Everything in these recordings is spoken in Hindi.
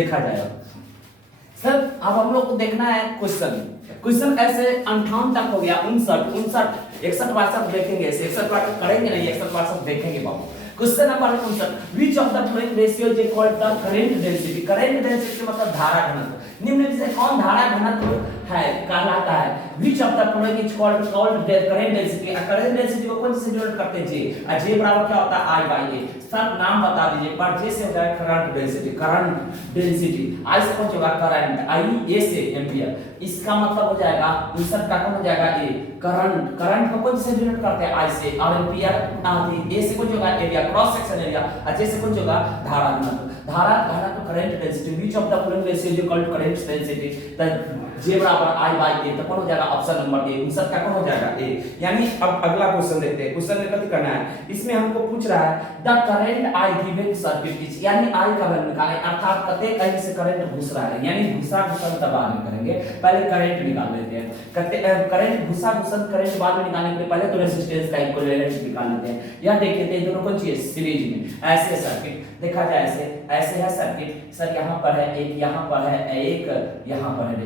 देखा जाएगा। सर अब हम लोग को देखना है क्वेश्चन ऐसे 58 तक हो गया, 59 59 61 62 देखेंगे, 61 62 करेंगे नहीं, 61 62 देखेंगे बाबू। Question number 59, which of the following ratio is equal to the current density. Current density मतलब धारा घनत्व। निम्न में से कौन धारा घनत्व है कहलाता है? Which of the following is called current density. Current density को कौन से डिनोट करते हैं? जे। और जे बराबर क्या होता है? आई बाई ए। सब नाम बता दीजिए। पर जे से होता है करंट डेंसिटी, करंट डेंसिटी। आई से कौन होगा? करंट। आई ए से एम्पियर। इसका मतलब हो जाएगा 59 का कौन हो जाएगा? ए। करंट, करंट को कौन से डिनोट करते हैं? आई से। और एम्पियर ए से कौन होगा? Area, cross section area. और जे से कौन होगा? धारा घनत्व। धारा घनत्व current density. Which of the following ratio is equal to current density? The J बराबर आई बाई ए। तो कौन हो जाएगा? Option number A. 59 का कौन हो जाएगा? ए। यानी अब अगला क्वेश्चन देखते हैं। क्वेश्चन में क्या करना है? इसमें हमको पूछ रहा है the current I given circuit is, यानी आई का वैल्यू निकालें, अर्थात कते कहीं से करंट घुस रहा है, यानी घुसा घुसन का बाद में करेंगे, पहले करंट निकाल लेते हैं। कते करंट घुसा घुसन करंट बाद में निकालने के लिए पहले तो रेजिस्टेंस का इक्विवेलेंट निकाल लेते हैं। यह देख लेते हैं दोनों कौन सी है? सीरीज में। ऐसे सर्किट देखा जाए, ऐसे है सर्किट। सर यहाँ पर है एक, यहाँ पर है एक, यहाँ पर है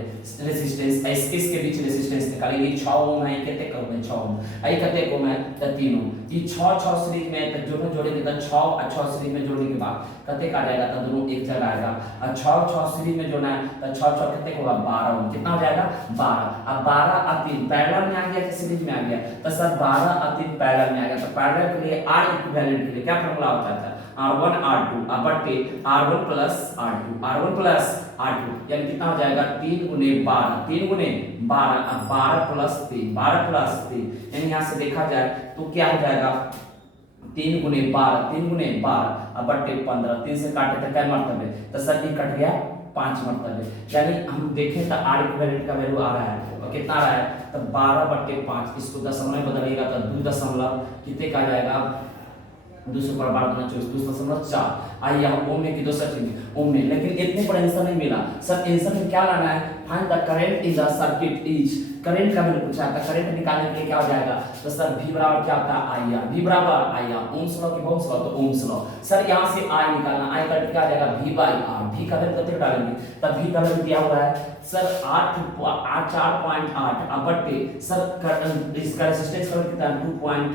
रेजिस्टेंस। इसके बीच रेजिस्टेंस निकालेंगे। 6 ओम है, कितने का ओम है? 6 ओम। आई कितने ओम है? 3 ओम। ये 6 सीरीज में तक दोनों जोड़ेंगे तो 6 और 6 सीरीज में जोड़ने के बाद कितने का आ जाएगा? तो दोनों एक जगह आएगा। और 6 सीरीज में जोड़ना है तो 6 कितने होगा? 12 ओम। कितना हो जाएगा? 12। अब 12 और 3 पैरेलल में आ गया कि सीरीज में आ गया? तो सर 12 और 3 पैरेलल में आ गया। तो पैरेलल के लिए R इक्विवेलेंट के लिए क्या फार्मूला होता है? R1 R2 बटे R1 plus R2, R1 plus R2, यानी कितना हो जाएगा? 3 गुने 12, 3 गुने 12, अब 12 प्लस 3, 12 प्लस 3, यानी यहाँ से देखा जाए तो क्या हो जाएगा? 3 गुने 12, 3 गुने 12 अब बटे 15, 3 से काटे तो क्या मरतबे? तो सर ये कट गया 5 मरतबे। यानी हम देखें तो R इक्विवेलेंट का वैल्यू आ रहा है, और कितना आ रहा है? तो 12 बटे 5, इसको दशमलव में बदलिएगा तो 2 दशमलव कितने का आ जाएगा? 200 पर 12 2.4। आइए हम ओम में की दोसर चीज ओम में, लेकिन इतने पर आंसर नहीं मिला। सर आंसर में क्या लाना है? Find the current in the circuit is. Current का मैंने पूछा था, करंट निकालने के लिए क्या हो जाएगा? तो सर V बराबर क्या होता है? I R. V बराबर आई आर। ओम्स लॉ की ओम्स लॉ तो ओम्स लॉ। सर यहां से I निकालना, I का क्या आ जाएगा? V by R। V का वैल्यू कितने डालेंगे? तब V का वैल्यू दिया हुआ है सर 4.8 अब बटे सर इसका रेजिस्टेंस कितना है? 2.4।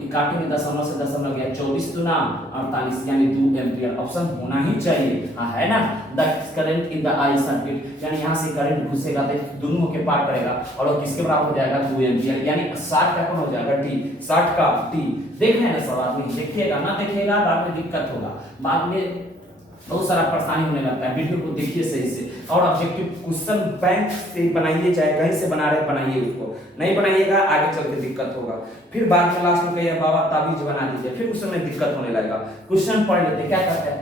ये काटेंगे दशमलव से दशमलव गया 24 दुना 48, यानी 2 एम्पियर। ऑप्शन होना ही चाहिए, हाँ है ना? The current in the I circuit, यानी यहाँ से करंट घुसेगा तो दोनों के पार करेगा और वो किसके बराबर हो जाएगा? 2 एम्पियर। यानी 60 का कौन हो जाएगा? टी। 60 का टी। देख रहे हैं ना सब आदमी? देखिएगा ना, देखिएगा बाद में दिक्कत होगा, बाद में बहुत सारा परेशानी होने लगता है। वीडियो को देखिए सही से, और ऑब्जेक्टिव क्वेश्चन बैंक से बनाइए, चाहे कहीं से बना रहे बनाइए, उसको नहीं बनाइएगा आगे चल के दिक्कत होगा। फिर बाद में लास्ट में कहिए बाबा ताबीज बना दीजिए, फिर उस समय दिक्कत होने लगेगा। क्वेश्चन पढ़ लेते क्या कहता है?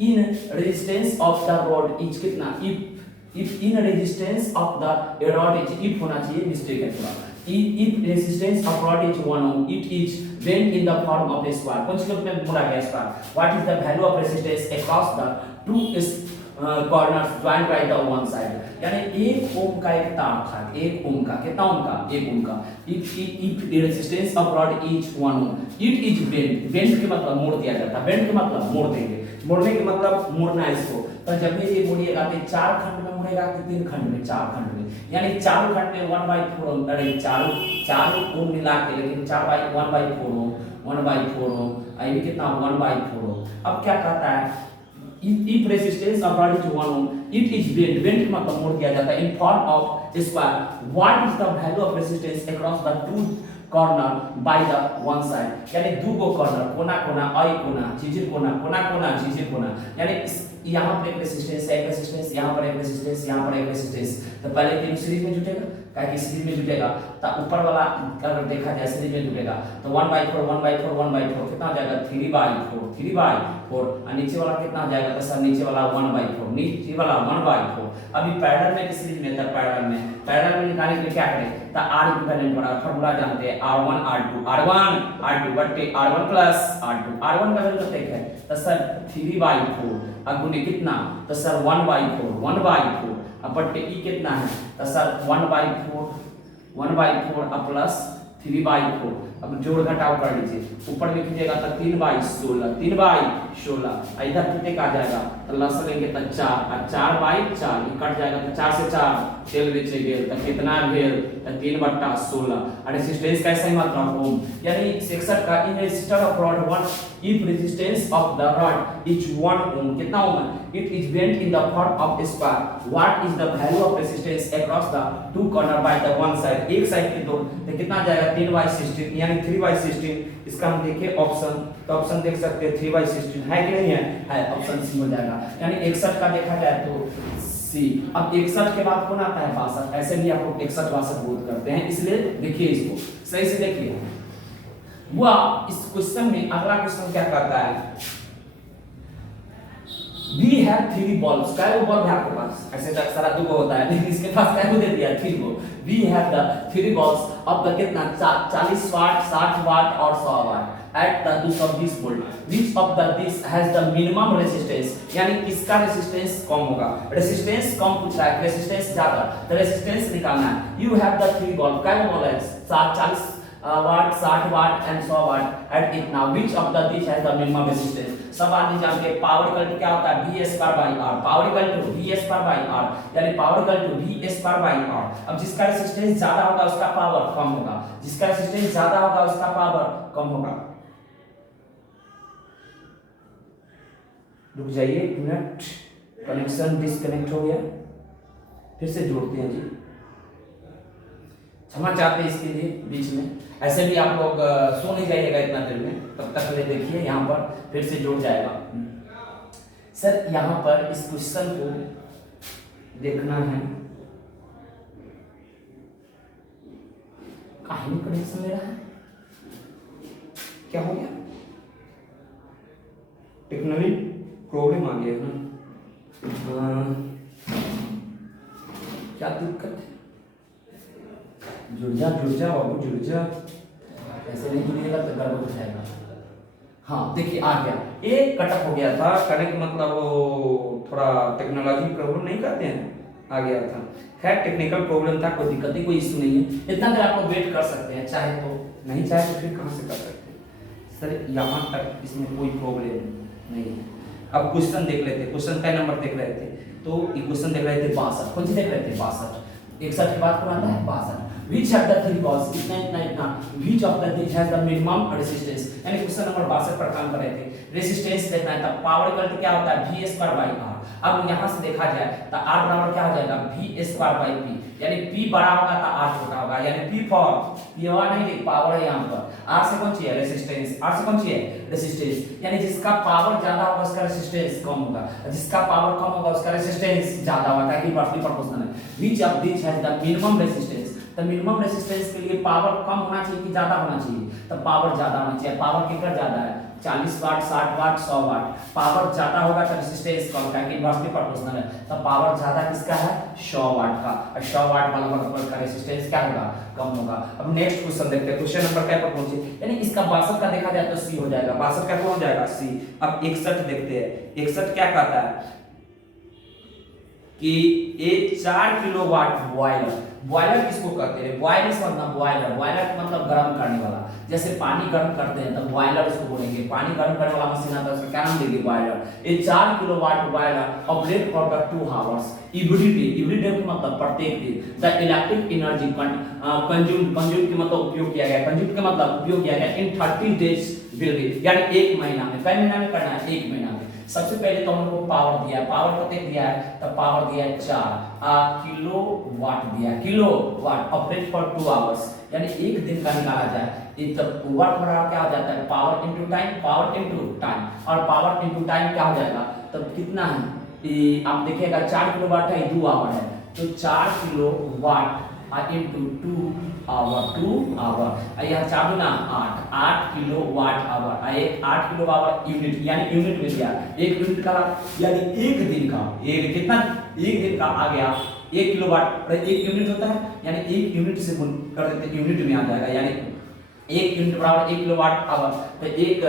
In resistance of the rod is कितना? If in resistance of the rod is, if होना चाहिए, मिस्टेक है थोड़ा। if resistance of rod is 1 ohm, it is bent in the form of a square। कौन सी में मोड़ा गया square? What is the value of resistance across the two corners joined by the one side? यानी 1 ओम का एक तार था, 1 ओम का, कितना ओम का? 1 ओम का। if the resistance of rod is 1 ohm, it is bent। bent के मतलब मोड़ दिया जाता है, bent के मतलब मोड़ देंगे, मोड़ने के मतलब मोड़ना इसको। तो जब ये मोड़िएगा तो 4 खंड में मुड़ेगा कि 3 खंड में? 4 खंड में, यानी 4 खंड में 1/4, अरे 4 ओम मिला के, लेकिन 1/4 ओम, 1/4 ओम, ये कितना? 1/4 ओम। अब क्या कहता है? if resistance of rod is 1 ohm, it is bent। bent मतलब मोड़ दिया जाता है in form of square। what is the value of resistance across the two corner by the one side? यानी दो गो कॉर्नर, कोना कोना, आई कोना, झिझिर कोना, कोना कोना, झिझिर कोना, यानी यहाँ पर एक रेजिस्टेंस है, एक रेजिस्टेंस, यहाँ पर एक रेजिस्टेंस, यहाँ पर एक रेजिस्टेंस। तो पहले तीनों सीरीज में जुटेगा, क्या कि सीरीज में जुटेगा, तो ऊपर वाला अगर देखा जाए सीरीज में जुटेगा तो 1/4 1/4 1/4 कितना हो जाएगा? 3/4 3/4, और नीचे वाला कितना हो जाएगा? तो सर नीचे वाला 1/4, नीचे वाला 1/4। अभी पैरेलल में किस सीरीज में? तो पैरेलल में निकालने के लिए क्या करें? तो R इक्विवेलेंट बराबर फार्मूला जानते हैं, R1 R2 बटे R1 प्लस R2। R1 का वैल्यू कितना है? तो सर 3/4 अब गुने कितना? तो सर 1/4 अब बटे ई कितना है? तो सर 1/4 अब प्लस 3/4, अब जोड़ घटाव कर लीजिए, ऊपर में कीजिएगा तो 3/16, 3/16, इधर कितने का आ जाएगा तो लस लेंगे तो 4 और 4/4 कट जाएगा तो 4 से 4 तेल बेचे गेल तो कितना भेल तो 3/16 और रेजिस्टेंस का सही मात्रा ओम, यानी 66 का in resistor of rod 1 if resistance of the rod is 1 ohm, कितना ओम है, it is bent in the form of a spar, what is the value of resistance across the two corner by the one side, एक साइड के दो तो कितना जाएगा 3/16 यानी 3/16, इसका हम देखिए ऑप्शन, तो ऑप्शन देख सकते हैं 3/16 है कि नहीं है ऑप्शन सी हो जाएगा, यानी 61 का देखा जाए तो सी। अब 61 के बाद कौन आता है 62, ऐसे भी आप लोग 61 62 बोध करते हैं, इसलिए देखिए इसको सही से देखिए। वह इस क्वेश्चन में अगला क्वेश्चन क्या करता है, We have 3 balls, क्या वो बॉल है आपके पास, ऐसे तो सारा 2 होता है लेकिन इसके पास क्या को दे दिया 3 को। We have the 3 balls अब तक कितना 40 वाट 60 वाट और 100 वाट at the 220 volt, which of the this has the minimum resistance, यानी किसका रेजिस्टेंस कम होगा, रेजिस्टेंस कम पूछ रहा है रेजिस्टेंस ज्यादा, तो रेजिस्टेंस निकालना है। You have the 3 ball, क्या बॉल है 40 वाट 60 वाट एंड 100 वाट एट इतना, which of the these has the minimum resistance, सब आदमी जानते हैं पावर इक्वल टू क्या होता है v square by r, power equal to v square by r, यानी power equal to v square by r। अब जिसका रेजिस्टेंस ज्यादा होगा उसका पावर कम होगा, जिसका रेजिस्टेंस ज्यादा होगा उसका पावर कम होगा। रुक जाइए एक मिनट, कनेक्शन डिस्कनेक्ट हो गया, फिर से जोड़ते हैं जी, क्षमा चाहते हैं इसके लिए बीच में, ऐसे भी आप लोग सो नहीं जाइएगा इतना देर में, तब तक ले देखिए यहाँ पर फिर से जुड़ जाएगा। सर यहाँ पर इस क्वेश्चन को देखना है, कहीं कनेक्शन मेरा है क्या हो गया, टेक्निकली प्रॉब्लम आ गया ना, क्या दिक्कत है, जुड़ जा बाबू जुड़ जा, ऐसे नहीं जुड़िएगा तो गड़बड़ हो जाएगा। हाँ देखिए आ गया, एक कटअप हो गया था, कनेक्ट मतलब वो थोड़ा टेक्नोलॉजी प्रॉब्लम नहीं कहते हैं, आ गया था, खैर टेक्निकल प्रॉब्लम था, कोई दिक्कत नहीं, कोई इशू नहीं है, इतना देर आप लोग वेट कर सकते हैं, चाहे तो, नहीं चाहे तो फिर कहाँ से कर सकते हैं। सर यहाँ तक इसमें कोई प्रॉब्लम नहीं है। अब क्वेश्चन देख लेते, क्वेश्चन का नंबर देख रहे थे, तो ये क्वेश्चन देख रहे थे 62, कौन सी देख रहे थे 62, 61 के बाद कौन आता है 62, which of the 3 balls, इतना which of the these has the minimum resistance, यानी क्वेश्चन नंबर 62 पर काम कर रहे थे, रेजिस्टेंस देखना है, तब पावर इक्वल टू क्या होता है v स्क्वायर बाय r। अब यहाँ से देखा जाए तो r बराबर क्या हो जाएगा v स्क्वायर बाय p, यानी p बड़ा होगा तो r छोटा होगा, यानी p फॉर ये वाला नहीं देख पावर है यहाँ पर, r से कौन चाहिए रेजिस्टेंस, r से कौन चाहिए रेजिस्टेंस, यानी जिसका पावर ज्यादा होगा उसका रेजिस्टेंस कम होगा, जिसका पावर कम होगा उसका रेजिस्टेंस ज्यादा होगा, ताकि इनवर्सली प्रोपोर्शनल है। which of these has the minimum resistance, तो मिनिमम रेजिस्टेंस के लिए पावर कम होना चाहिए कि ज्यादा होना चाहिए, तो पावर ज्यादा होना चाहिए, पावर कितना ज्यादा है 40 वाट 60 वाट 100 वाट, पावर ज्यादा होगा तो रेजिस्टेंस कम होगा, कि इनवर्सली प्रोपोर्शनल है, तो पावर ज्यादा किसका है 100 वाट का, और 100 वाट वाला बल्ब का रेजिस्टेंस क्या होगा कम होगा। अब नेक्स्ट क्वेश्चन देखते हैं, क्वेश्चन नंबर क्या पर पहुंचे, यानी इसका 62 का देखा जाए तो सी हो जाएगा, 62 का कौन हो जाएगा सी। अब 61 देखते हैं, 61 क्या कहता है कि एक 4 किलोवाट बॉयलर, बॉयलर किसको कहते हैं, बॉयलर से मतलब बॉयलर, बॉयलर मतलब गर्म करने वाला, जैसे पानी गर्म करते हैं तो बॉयलर उसको बोलेंगे, पानी गर्म करने वाला मशीन आता है उसका क्या नाम देंगे बॉयलर। ये 4 kilowatt boiler operate for the 2 hours every day, every day मतलब प्रत्येक दिन, the electric energy consume, consume के मतलब उपयोग किया गया, कंज्यूम का मतलब उपयोग किया गया इन 30 डेज विल बी, यानी 1 महीना में, कई महीना में करना है 1 महीना में। सबसे पहले तो हम लोग को पावर दिया है, पावर कितने दिया है, तो पावर दिया है 4 किलोवाट दिया है, किलोवाट ऑपरेट फॉर 2 आवर्स, यानी 1 दिन का निकाला जाए तो वाट बराबर क्या हो जाता है power into time, power into time, और पावर इनटू टाइम क्या हो जाएगा, तब कितना है आप देखिएगा 4 किलोवाट है 2 आवर है, तो 4 किलोवाट इनटू 2 आवर, 2 आवर, यहाँ 4 गुना 8 किलोवाट आवर, एक 8 किलो आवर यूनिट, यानी यूनिट में दिया 1 यूनिट का, यानी 1 दिन का, एक कितना 1 दिन का आ गया 1 किलोवाट, 1 यूनिट होता है, यानी 1 यूनिट से गुण कर देते यूनिट में आ जाएगा, यानी 1 यूनिट बराबर 1 किलोवाट आवर, तो एक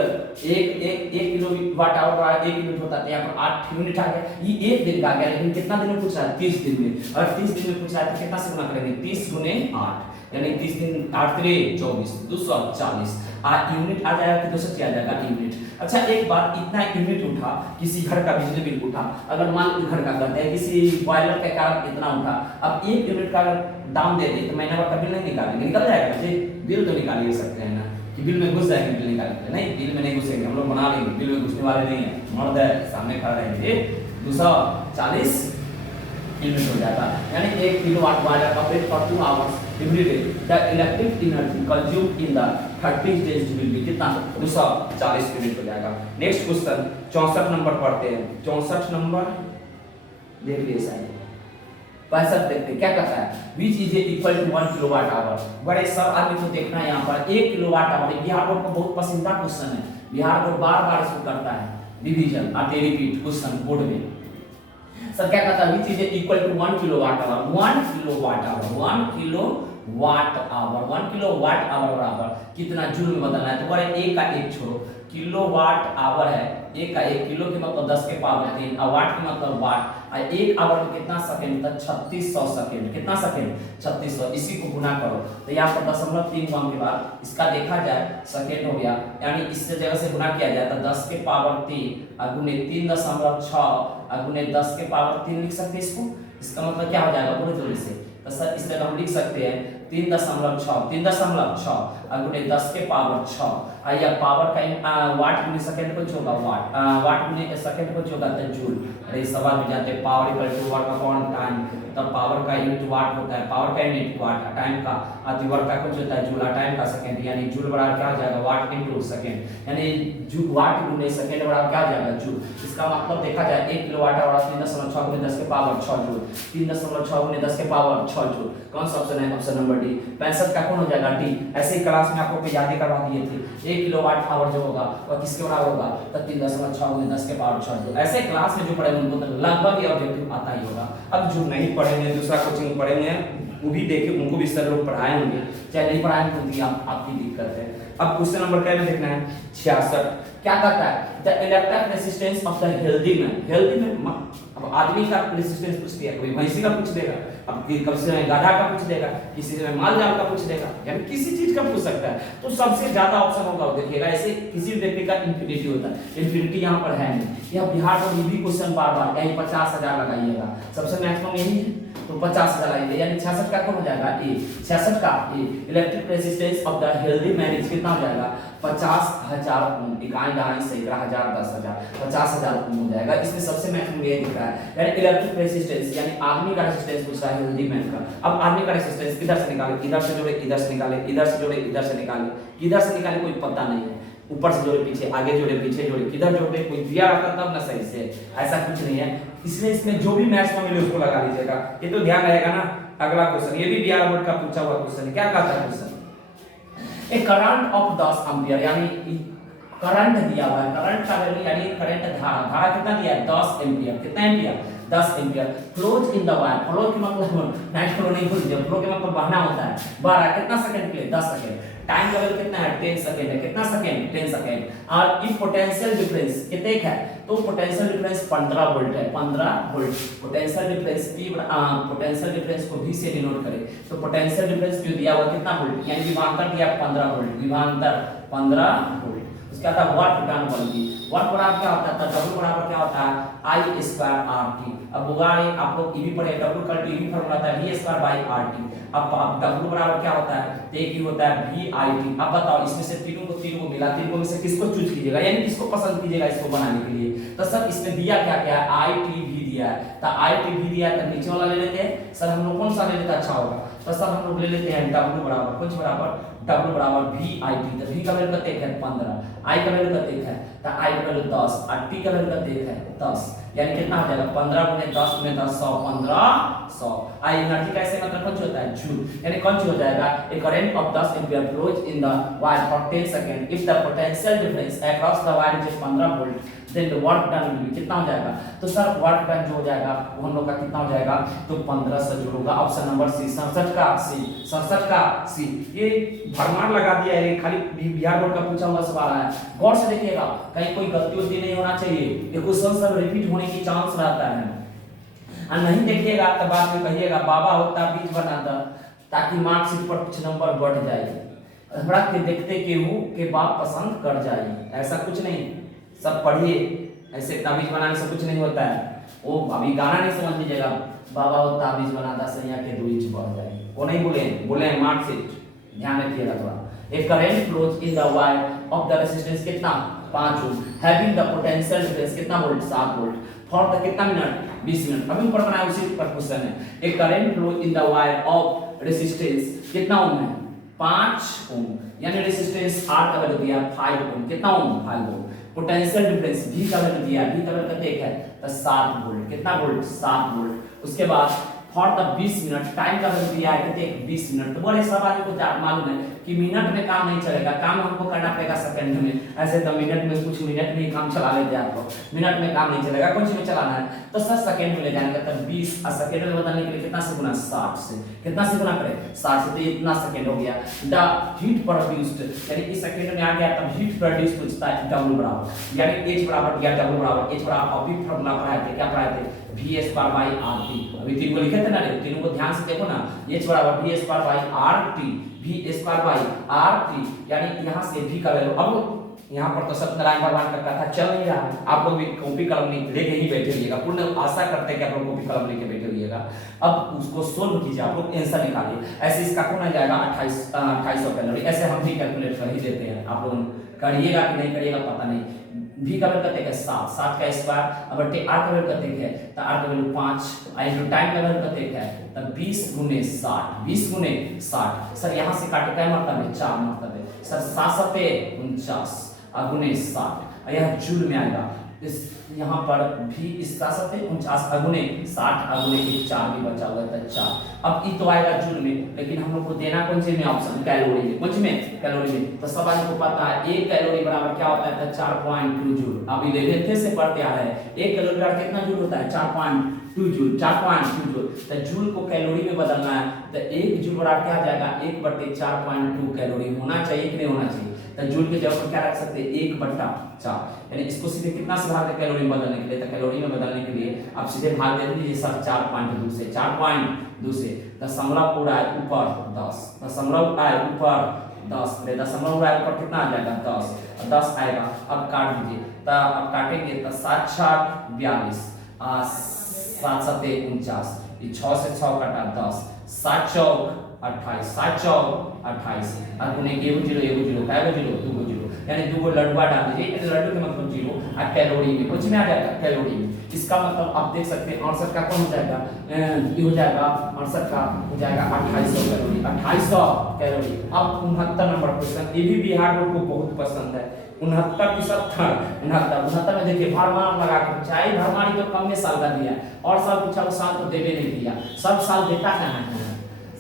किलोवाट आवर बराबर 1 यूनिट होता है, यहाँ पर 8 यूनिट आ गया, ये 1 दिन का आ गया, लेकिन कितना दिन में पूछ रहा है 30 दिन में, और 30 दिन में पूछ रहा है तो कितना से गुना करेंगे 30 गुने 8, यानी 30 दिन 8 3 24 240 यूनिट आ जाएगा कि 200 आ जाएगा यूनिट। अच्छा एक बार इतना यूनिट उठा, किसी घर का बिजली बिल उठा, अगर मान लो घर का करते हैं, किसी बॉयलर के कारण इतना उठा, अब 1 यूनिट का अगर दाम दे दे तो महीना भर का बिल नहीं निकालेंगे, निकल जाएगा जी, बिल तो निकाल ही सकते हैं ना कि बिल में घुस जाएंगे, बिल निकालेंगे नहीं, बिल में नहीं घुसेंगे, हम लोग बना लेंगे, बिल में घुसने वाले नहीं है, मर्द है सामने खड़ा रहेंगे, 240 यूनिट हो जाता है। यानी 1 kilowatt boiler operate for 2 hours every day, the electric energy consumed in the 30 days will be कितना 240 यूनिट हो जाएगा। नेक्स्ट क्वेश्चन 64 नंबर पढ़ते हैं। 64 नंबर देख लिए साहब, 65 देखते क्या कहता है, which is equal to 1 kilowatt hour. बड़े सब आदमी को देखना है यहाँ पर 1 किलोवाट आवर, बिहार बोर्ड को बहुत पसंदीदा क्वेश्चन है, बिहार बोर्ड बार-बार इसको करता है रिवीजन, आते रिपीट क्वेश्चन बोर्ड में। सर क्या कहता है, which is equal to 1 kilowatt hour, 1 kilowatt hour, 1 kilowatt hour, 1 kilowatt hour बराबर कितना जूल में बदलना है, तो बड़े एक का एक छोड़ो, किलोवाट आवर है, एक का एक, किलो के मतलब 10 के पावर 3 और वाट के मतलब वाट, और 1 आवर में कितना सेकंड था 3600 सेकंड, कितना सेकंड 3600, इसी को गुना करो तो यहाँ पर 0.3 के बाद इसका देखा जाए सेकंड हो गया, यानी इससे जगह से गुना किया जाए तो 10 के पावर 3 और गुने 3.6 और गुने 10 के पावर 3 लिख सकते हैं इसको, इसका मतलब क्या हो जाएगा पूरी तरह से, तो सर इसमें हम लिख सकते हैं 3.6 और गुने 10 के पावर 6, या पावर का वाट गुने सेकंड को होगा वाट, वाट गुने सेकंड को होगा तो जूल। अरे सवाल में जाते power equal to work upon time, तब पावर का यूनिट वाट होता है, पावर का यूनिट वाट, टाइम का अति वर्क का कुछ होता है जूल, टाइम का सेकंड, यानी जूल बराबर क्या हो जाएगा वाट इनटू सेकंड, यानी जूल वाट गुने सेकंड बराबर क्या हो जाएगा जूल। इसका मतलब देखा जाए 1 किलोवाट आवर 3.6 गुने 10 के पावर 6 जूल, 3.6 गुने 10 के पावर 6 जूल। कौन सा ऑप्शन है, ऑप्शन नंबर डी। 65 का कौन हो जाएगा डी। ऐसे ही क्लास में आपको याद ही करवा दिए थे, 1 किलोवाट आवर जो होगा वह किसके बराबर होगा, तो 3.6 गुने 10 के पावर 6 जूल। ऐसे क्लास में जो पढ़ेंगे उनको तो लगभग ये ऑब्जेक्टिव आता ही होगा। अब जो नहीं पढ़ेंगे, दूसरा कोचिंग पढ़ेंगे, वो भी देखे, उनको भी सर लोग पढ़ाए होंगे, चाहे नहीं पढ़ाए होंगे, आपकी दिक्कत है। अब क्वेश्चन नंबर क्या में देखना है 66, क्या कहता है, the electric resistance of the healthy man, healthy man, अब आदमी का रेजिस्टेंस पूछ दिया, कोई भैंसी का पूछ देगा, अब कब से गाधा का पूछ देगा, किसी से माल जाल का पूछ देगा, यानी किसी चीज का पूछ सकता है, तो सबसे ज्यादा ऑप्शन होगा वो देखिएगा। ऐसे किसी भी व्यक्ति का इंफिनिटी होता है, इंफिनिटी यहाँ पर है नहीं, यह बिहार पर भी क्वेश्चन बार-बार यही 50,000 लगाइएगा, सबसे मैक्सिमम यही है, तो 50,000 लगाइए, यानी 66 का कौन हो जाएगा ए, 66 का A. Electric resistance of the healthy man is कितना हो जाएगा 50,000 ओम, इकाई दहाई सैकड़ा हजार 10,000, 50,000 ओम हो जाएगा। इसमें सबसे मैक्सिमम ये दिख रहा है, यानी इलेक्ट्रिक रेजिस्टेंस यानी आदमी का रेजिस्टेंस पूछ रहा है हेल्दी मैन का। अब आदमी का रेजिस्टेंस किधर से निकाले, इधर से जोड़े इधर से निकाले, इधर से जोड़े इधर से निकाले, किधर से निकाले कोई पता नहीं है, ऊपर से जोड़े पीछे, आगे जोड़े पीछे जोड़े, किधर जोड़े कोई दिया रहता तब ना सही से, ऐसा कुछ नहीं है। इसलिए इसमें जो भी मैक्सिमम मिले उसको लगा लीजिएगा, ये तो ध्यान रहेगा ना। अगला क्वेश्चन, ये भी बिहार बोर्ड का पूछा हुआ क्वेश्चन है, क्या कहता है question, A current of 10 ampere, यानी करंट दिया हुआ है, करंट का वैल्यू यानी करंट धारा, धारा कितना दिया है 10 एम्पियर, कितना ampere 10 ampere, flows in the wire, flow के मतलब नाइट फ्लो नहीं भूल जाओ, फ्लो के मतलब बहना होता है, बह रहा है कितना सेकंड के लिए 10 सेकंड, टाइम का वैल्यू कितना है 10 सेकंड है, कितना सेकंड 10 सेकंड, और इफ पोटेंशियल डिफरेंस कितने है, तो पोटेंशियल डिफरेंस 15 वोल्ट है, 15 volt, potential difference P potential difference को V से डिनोट करें, तो पोटेंशियल डिफरेंस जो दिया हुआ कितना वोल्ट, यानी विभवांतर दिया 15 वोल्ट, विभवांतर 15 वोल्ट, उसका आता है वाट टन वोल्ट, वाट बराबर क्या होता है, W बराबर क्या होता है I स्क्वायर RT। अब उगाड़े आप लोग EV पढ़े, W का EV फॉर्मूला था V स्क्वायर बाय RT। अब W बराबर क्या होता है, तो एक ही होता है VIT। अब बताओ इसमें से तीनों को मिला, तीनों में से किसको चूज कीजिएगा, यानी किसको पसंद कीजिएगा इसको बनाने के लिए। तो सर इसमें दिया क्या क्या है, ITV दिया है, तो ITV दिया है तो नीचे वाला ले लेते हैं। सर हम लोग कौन सा ले लेते अच्छा होगा, तो सर हम लोग ले लेते हैं W बराबर कुछ बराबर W बराबर VIT, तो V का वैल्यू कितना है 15, I का वैल्यू कितना है, तो I का वैल्यू 10 और T का वैल्यू कितना है 10, यानी कितना हो जाएगा 15 गुने 10 गुने 10 100, 1500। आई एनर्जी का ऐसे मतलब कौन होता है जूल, यानी कौन हो जाएगा, a current of 10 ampere flows in the wire for 10 second if the potential difference across the wire is 15 volt, then the work done will be कितना हो जाएगा, तो सर वर्क डन जो हो जाएगा वो हम लोग का कितना हो जाएगा, तो 15 से जो होगा ऑप्शन नंबर सी, 67 का सी, 67 का सी। ये भरमार लगा दिया है, खाली बिहार बोर्ड का पूछा हुआ सवाल है, गौर से देखिएगा कहीं कोई गलती उलती नहीं होना चाहिए, ये क्वेश्चन सब रिपीट होने की चांस रहता है, और नहीं देखिएगा तो बाद में कहिएगा बाबा होता बीज बनाता, ताकि मार्कशीट पर कुछ नंबर बढ़ जाए। हमरा के देखते केहू के बाप पसंद कर जाए, ऐसा कुछ नहीं। सब पढ़िए, ऐसे ताबीज बनाने से कुछ नहीं होता है। वो अभी गाना नहीं समझ लीजिएगा, बाबा वो ताबीज बना दा सैया के 2 इंच बढ़ जाए, वो नहीं बोले मार्कशीट, ध्यान रखिएगा थोड़ा। A current flows in the wire of the resistance कितना 5 ohm having the potential difference कितना वोल्ट 7 वोल्ट फॉर द कितना मिनट 20 मिनट। अभी ऊपर बनाया उसी पर क्वेश्चन है। A current flow in the wire of resistance कितना ओम है 5 ओम, यानी रेजिस्टेंस R का वैल्यू दिया 5 ओम, कितना ओम 5 ओम। पोटेंशियल डिफरेंस V का वैल्यू दिया, V का वैल्यू कितना है तो 7 वोल्ट, कितना वोल्ट 7 वोल्ट। उसके बाद फॉर द 20 मिनट टाइम का वैल्यू दिया है कितने 20 मिनट। तो बड़े सवाल को मालूम है कि मिनट में काम नहीं चलेगा, काम हमको करना पड़ेगा सेकंड में। ऐसे तो मिनट में कुछ मिनट में ही काम चला लेते हैं आपको, मिनट में काम नहीं चलेगा, कुछ में चलाना है तो 10 सेकंड में ले जाएंगे। तब 20 और सेकंड में बदलने के लिए कितना से गुना 60 से, कितना से गुना करें 60 से, तो इतना सेकंड हो गया। द हीट प्रोड्यूस्ड यानी इस सेकंड में आ गया, तब हीट प्रोड्यूस पूछता है W बराबर यानी H बराबर या W बराबर H बराबर अभी फार्मूला पढ़ाए थे, क्या पढ़ाए थे V स्क्वायर बाई RT। अभी तीन को लिखे थे ना, तीनों को ध्यान से देखो ना, H बराबर V square by RT, V square by RT यानी यहाँ से V का वैल्यू। अब यहाँ पर तो सत्यनारायण भगवान का कथा चल नहीं रहा है, आप लोग भी कॉपी कलम लेके ही बैठे रहिएगा, पूर्ण आशा करते हैं कि आप लोग कॉपी कलम लेके बैठे रहिएगा। अब उसको सोल्व कीजिए, आप लोग आंसर निकालिए। ऐसे इसका कौन आ जाएगा 2800 कैलोरी, ऐसे हम भी कैलकुलेट कर ही देते हैं, आप लोग करिएगा कि नहीं करिएगा पता नहीं। V का वैल्यू कितने का 7, 7 का स्क्वायर अब R का वैल्यू कितने है तो R का वैल्यू 5, इनटू टाइम का वैल्यू कितने है तब 20 गुने 60, 20 गुने 60। सर यहाँ से काटे क्या मरतबे 4 मरतबे, सर 7 सते 49 गुने 60, यह जूल में आएगा। इस यहाँ पर भी इसका सते 49 अगुने 60 अगुने के 4 भी बचा हुआ है 4। अब ये तो आएगा जूल में, लेकिन हम लोग को देना कौन से में ऑप्शन कैलोरी में, कौन से में कैलोरी में। तो सब आपको पता है 1 कैलोरी बराबर क्या होता है 4.2 जूल। अभी लेते से पढ़ते आ रहे हैं 1 कैलोरी बराबर कितना जूल होता है 4.2 जूल, 4.2 जूल। तो जूल को कैलोरी में बदलना है तो 1 जूल बराबर क्या आ जाएगा 1/4.2 कैलोरी होना चाहिए कि नहीं होना चाहिए। तो जूल के जगह पर क्या रख सकते हैं 1/4, यानी इसको सीधे कितना से भाग दे कैलोरी में बदलने के लिए, तो कैलोरी में बदलने के लिए आप सीधे भाग दे दीजिए सर 4.2 से, 4.2 से दशमलव उड़ा है ऊपर 10, दशमलव उड़ा है ऊपर 10, दशमलव उड़ा है ऊपर कितना आ जाएगा 10, 10 आएगा। अब काट दीजिए, तो अब काटेंगे तो 7 6 42 7 7 49, ये 6 से 6 काटा 10, 7 चौक 28, 7 चौक 28 और गुने 1 0 1 0 क्या 0 2 0, यानी 2 लड्डुआ डाल दीजिए, लड्डू के मतलब 0 और कैलोरी में कुछ में आ जाएगा कैलोरी में। इसका मतलब आप देख सकते हैं 68 का कौन हो जाएगा ये हो जाएगा 68 का हो जाएगा 2800 कैलोरी, 2800 कैलोरी। अब 69 नंबर क्वेश्चन, ये भी बिहार बोर्ड को बहुत पसंद है। 69 की 69 में देखिए भरमार लगा के पूछा है, भरमारी तो कम में साल का दिया है और साल पूछा वो साल तो देवे नहीं दिया, सब साल देता कहाँ है,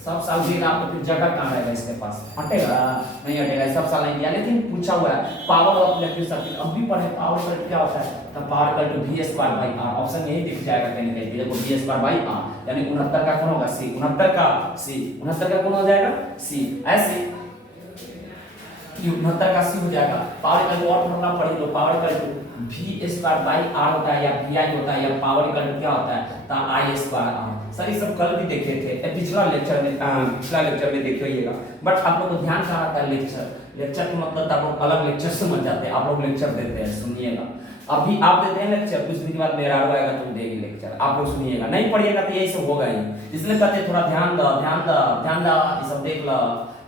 सब साल देगा तो फिर जगह कहाँ रहेगा इसके पास, हटेगा नहीं हटेगा, सब साल नहीं दिया। लेकिन पूछा हुआ है पावर ऑफ इलेक्ट्रिक सर्किट, अब भी पढ़े पावर करंट क्या होता है तो power equal to V square by R, option यही दिख जाएगा कहीं ना कहीं, देखो V स्क्वायर बाई R यानी 69 का कौन होगा C, 69 का C, 69 का कौन हो जाएगा C। ऐसे 69 का C हो जाएगा। पावर इक्वल टू और फॉर्मूला पढ़ लो, power equal to V square by R होता है या VI होता है, या पावर इक्वल टू क्या होता है तो I स्क्वायर R। सर ये सब कल भी देखे थे, पिछला लेक्चर में देखे होइएगा, बट आप लोग को ध्यान कहाँ आता है लेक्चर का मतलब आप लोग अलग लेक्चर समझ जाते हैं, आप लोग लेक्चर देते हैं सुनिएगा। अभी आप देते हैं लेक्चर, कुछ दिन के बाद मेरा आएगा तुम देगी लेक्चर, आप लोग सुनिएगा, नहीं पढ़िएगा तो यही सब होगा ही, इसलिए कहते हैं थोड़ा ध्यान दो ध्यान दो ध्यान दो, ये सब देख लो।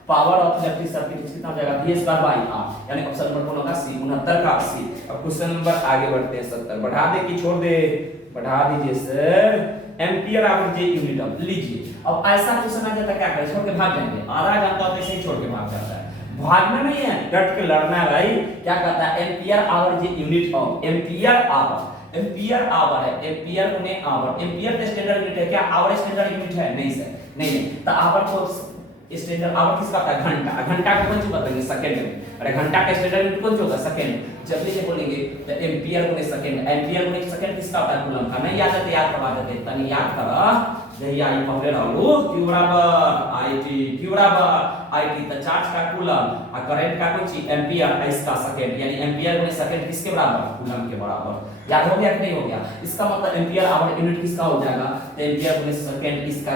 पावर ऑफ इलेक्ट्रिक सर्किट कितना हो जाएगा V स्क्वायर बाई R, यानी ऑप्शन नंबर कौन होगा C, 69 का C। अब क्वेश्चन नंबर आगे बढ़ते हैं 70, बढ़ा दे कि छोड़ दे, बढ़ा दीजिए sir. Ampere hour J unit of, लीजिए अब ऐसा क्वेश्चन आ जाता है क्या करें छोड़ के भाग जाएंगे, आधा जानता हो तो ऐसे ही छोड़ के भाग जाता है, भागना नहीं है डट के लड़ना है भाई। क्या कहता है ampere hour J unit of, ampere hour, ampere hour है, एम्पियर गुने आवर, एम्पियर का स्टैंडर्ड यूनिट है क्या, आवर स्टैंडर्ड यूनिट है नहीं सर नहीं, तो आवर को स्टैंडर्ड आवर किसका होता है घंटा, घंटा को कौन सी बताएंगे सेकंड में, अरे घंटा का स्टैंडर्ड यूनिट कौन सा होगा सेकंड, जब भी बोलेंगे तो एम्पियर गुने सेकंड, एम्पियर गुने सेकंड किसका होता है कूलम का, नहीं याद है याद करवा देते तनी याद करा नहीं आई पहले रहो q बराबर it, q बराबर it तो चार्ज का कूलम और करंट का कौन सी एम्पियर, इसका सेकंड, यानी एम्पियर गुने सेकंड किसके बराबर कूलम के बराबर। याद हो गया कि नहीं हो गया? इसका मतलब एम्पियर आवर यूनिट किसका हो जाएगा? तो एम्पियर गुने सेकंड इसका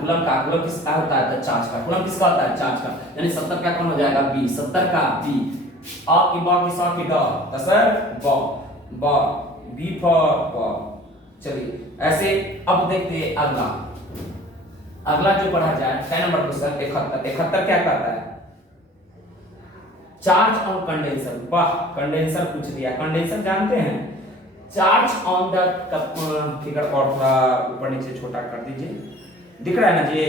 कूलम का, कूलम किसका होता है? तो चार्ज का। कूलम किसका होता है? चार्ज का। यानी 70 का कौन हो जाएगा? बी। 70 का बी। आ की बा की सा की ड, तो सर ब बी फॉर ब। चलिए ऐसे अब देखते हैं अगला। अगला जो पढ़ा जाए 6 नंबर क्वेश्चन 71। 71 क्या कहता है? Charge on condenser. वाह, कंडेंसर पूछ दिया। कंडेंसर जानते हैं? चार्ज ऑन द फिगर और थोड़ा ऊपर नीचे छोटा कर दीजिए। दिख रहा है ना जी?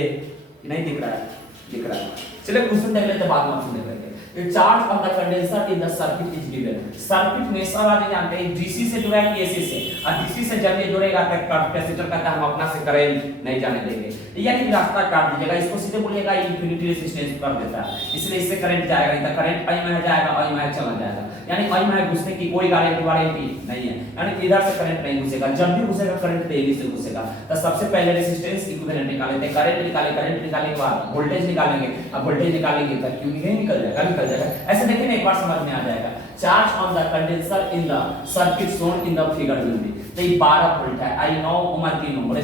नहीं दिख रहा है? दिख रहा है। चलिए क्वेश्चन देख लेते, बाद में सुनने लगे। Charge on the condenser in the circuit is given. Circuit में सब आदमी जानते हैं डीसी से जुड़ा है कि एसी से, और डीसी से जब ये जुड़ेगा तो कैपेसिटर का हम अपना से करंट नहीं जाने देंगे, यानी रास्ता काट दीजिएगा। इसको सीधे बोलिएगा इंफिनिटी रेजिस्टेंस कर देता है, इसलिए इससे करंट जाएगा नहीं, तो करंट आई में जाएगा, आई में चला जाएगा, यानी आई में घुसने की कोई गारंटी नहीं है, यानी इधर से करंट नहीं घुसेगा। जब भी घुसेगा करंट तेजी से घुसेगा। तो सबसे पहले रेजिस्टेंस इक्विवेलेंट निकालेंगे, करंट निकालेंगे, करंट निकालने के बाद वोल्टेज निकालेंगे। अब वोल्टेज निकालेंगे तो क्यों नहीं निकल जाएगा? ऐसे देखिए ना, एक बार समझ में आ जाएगा। Charge on the condenser in the circuit shown in the figure will be. तो ये 12 वोल्ट है, आई 9 ओम 3 ओम।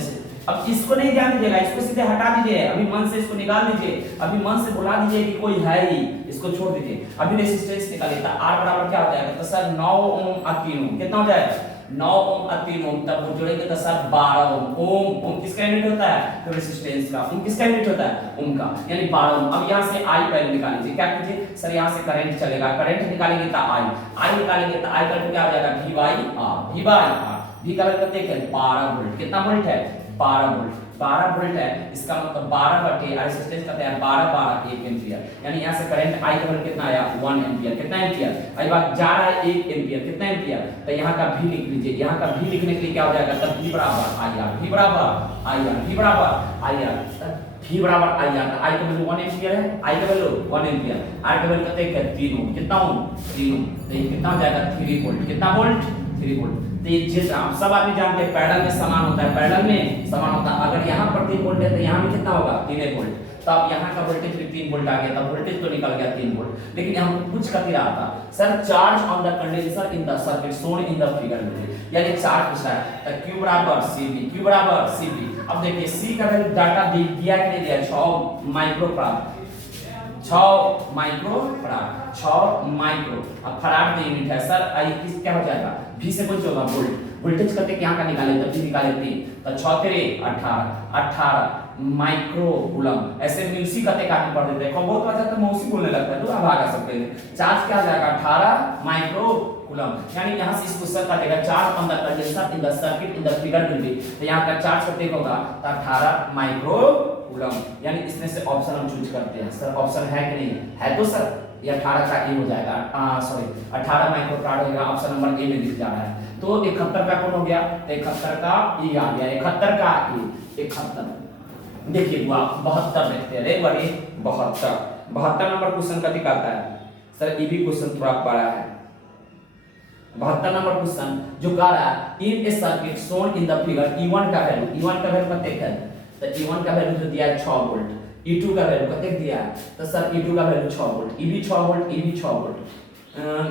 अब इसको नहीं ध्यान दीजिएगा, इसको सीधे हटा दीजिए, अभी मन से इसको निकाल दीजिए, अभी मन से बुला दीजिए कि कोई है ही, इसको छोड़ दीजिए। अभी रेजिस्टेंस निकालिए, तो R बराबर क्या हो जाएगा? तो सर 9 ओम 3 ओम कितना हो जाएगा? 9 ओम 3 ओम, तब वो जोड़ेंगे तो सर 12 ओम। ओम किसका यूनिट होता है? तो रेजिस्टेंस का। ओम किसका यूनिट होता है? ओम का, यानी 12 ओम। अब यहां से I पहले निकाल लीजिए। क्या कीजिए सर? यहां से करंट चलेगा, करंट निकालेंगे तो I निकालेंगे तो I का क्या हो जाएगा? V का वैल्यू कितने है? 12 वोल्ट। कितना वोल्ट है? 12 वोल्ट। 12 वोल्ट है, इसका मतलब 12 बटे रेजिस्टेंस का है 12 1 एंपियर, यानी यहां से करंट I का वैल्यू कितना आया? 1 एंपियर। कितना एंपियर? आई बात जा रहा है 1 एंपियर। कितना एंपियर? तो यहां का V लिख लीजिए। यहां का V लिखने के लिए क्या हो जाएगा? तब V बराबर IR, V बराबर IR, V बराबर IR, V बराबर IR। I का वैल्यू 1 एंपियर है, I का वैल्यू 1 एंपियर, R का वैल्यू कितने है? 3 ओम। कितना ओम? 3 ओम। तो ये कितना हो जाएगा? 3 वोल्ट। कितना वोल्ट? 3 वोल्ट। तो ये चीज आप सब आदमी जानते हैं, पैरेलल में समान होता है, पैरेलल में समान होता है। अगर यहाँ पर 3 वोल्ट है तो यहाँ भी कितना होगा? 3 वोल्ट। तो अब यहाँ का वोल्टेज भी 3 वोल्ट आ गया, तब वोल्टेज तो निकल गया 3 वोल्ट। लेकिन हम कुछ कथी रहा था sir? Charge on the condenser in the circuit shown in the figure में, यानी चार्ज पूछा है तो Q बराबर CV, Q बराबर CV। अब देखिए C का वैल्यू डाटा दिया कि नहीं दिया? 6 माइक्रोफाराड, 6 माइक्रोफाराड, 6 माइक्रो। अब फराड का यूनिट है सर, आई किस क्या हो जाएगा? V से कुछ होगा वोल्ट। वोल्टेज करते क्या का निकाले? तब भी निकाले 3, तो 6 3 18 माइक्रो कूलम। ऐसे म्यूसी करते काफी पढ़ देते हैं, बहुत अच्छा तो मौसी बोलने लगता है, तो अब आगे सब पहले चार्ज क्या हो जाएगा? 18 माइक्रो कूलम, यानी यहां से इस क्वेश्चन का देगा charge on the condenser in the circuit in the figure will be. तो यहां का चार्ज कितने होगा? तो 18 माइक्रो कूलम, यानी इसमें से ऑप्शन हम चूज करते हैं। सर ऑप्शन है कि नहीं है? तो सर ये 18 का ए हो जाएगा, सॉरी 18 माइक्रोफाराड हो जाएगा, ऑप्शन नंबर ए में दिख जा रहा है। तो 71 का कौन हो गया? 71 का ई आ गया, 71 का ई 71। देखिए हुआ 72 देखते हैं, रे बड़ी 72 नंबर क्वेश्चन का दिखाता है सर। ये भी क्वेश्चन थोड़ा बड़ा है। 72 नंबर क्वेश्चन जो कह रहा है in a circuit shown in the figure E1 का वैल्यू, E1 का वैल्यू कितना है? तो E1 का वैल्यू जो दिया है 6 वोल्ट, E2 का वैल्यू कितना दिया है? तो सर E2 का वैल्यू 6 वोल्ट, E भी 6 वोल्ट, E भी 6 वोल्ट।